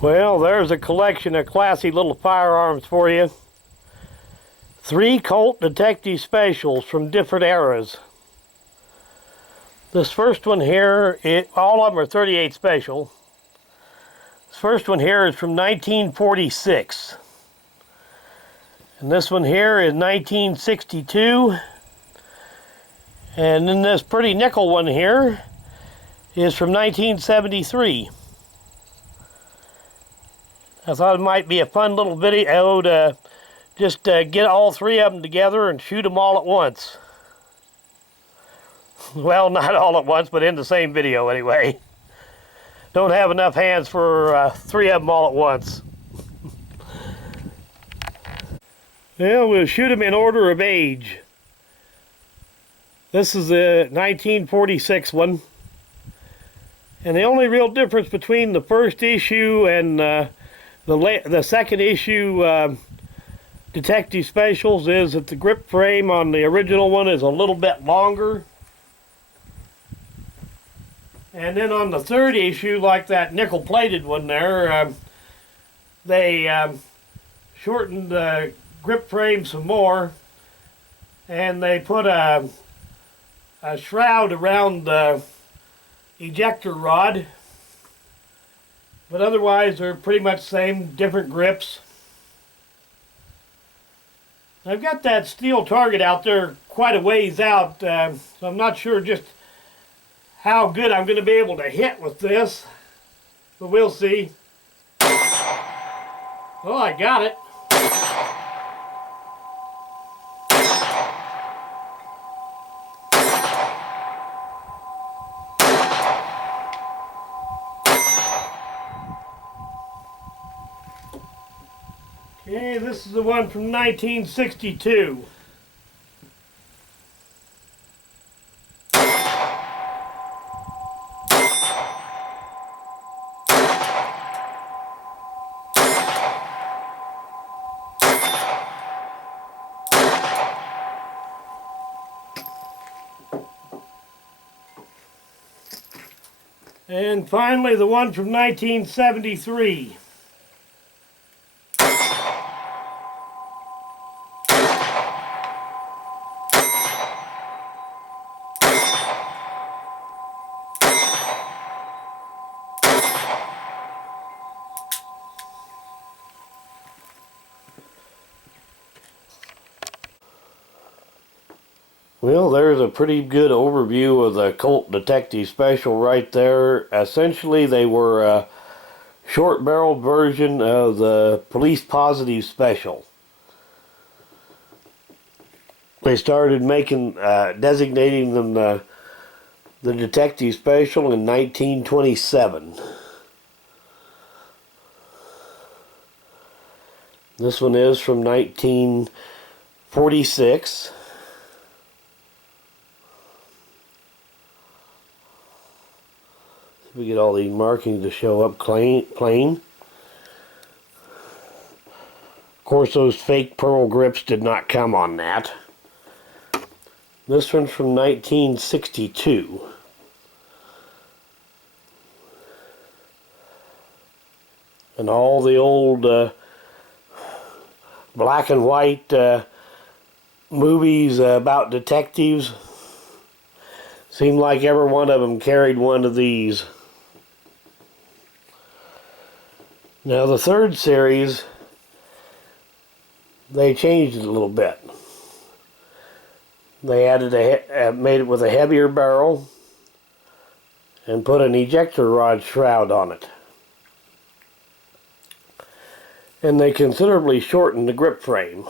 Well, there's a collection of classy little firearms for you. 3 Colt Detective Specials from different eras. This first one here, all of them are 38 Special. This first one here is from 1946. And this one here is 1962. And then this pretty nickel one here is from 1973. I thought it might be a fun little video to just get all 3 of them together and shoot them all at once. Well, not all at once, but in the same video anyway. Don't have enough hands for 3 of them all at once. Well, we'll shoot them in order of age. This is the 1946 one. And the only real difference between the first issue and the second issue Detective Specials is that the grip frame on the original one is a little bit longer. And then on the third issue, like that nickel-plated one there, they shortened the grip frame some more, and they put a shroud around the ejector rod. But otherwise, they're pretty much the same, different grips. I've got that steel target out there quite a ways out, so I'm not sure just how good I'm going to be able to hit with this, but we'll see. Well, I got it. Okay, this is the one from 1962. And finally, the one from 1973. Well, there's a pretty good overview of the Colt Detective Special right there. Essentially, they were a short-barreled version of the Police Positive Special. They started designating them the Detective Special in 1927. This one is from 1946. We get all these markings to show up plain. Of course, those fake pearl grips did not come on that. This one's from 1962. And all the old black and white movies about detectives, seemed like every one of them carried one of these. Now the third series, they changed it a little bit. They added made it with a heavier barrel and put an ejector rod shroud on it. And they considerably shortened the grip frame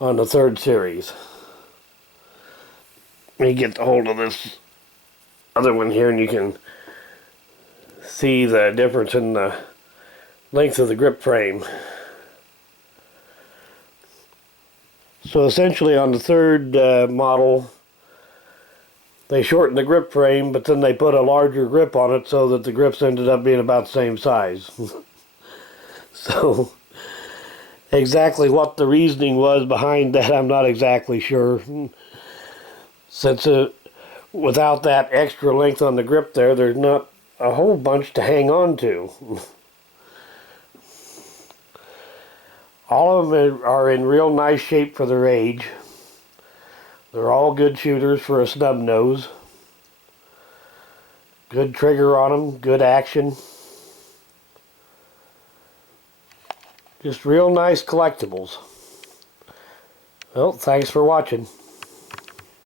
on the third series. Let me get a hold of this other one here and you can see the difference in the length of the grip frame. So essentially on the third model, they shortened the grip frame, but then they put a larger grip on it so that the grips ended up being about the same size. So exactly what the reasoning was behind that, I'm not exactly sure. Since without that extra length on the grip there, there's not a whole bunch to hang on to. All of them are in real nice shape for their age. They're all good shooters for a snub nose. Good trigger on them, good action. Just real nice collectibles. Well, thanks for watching.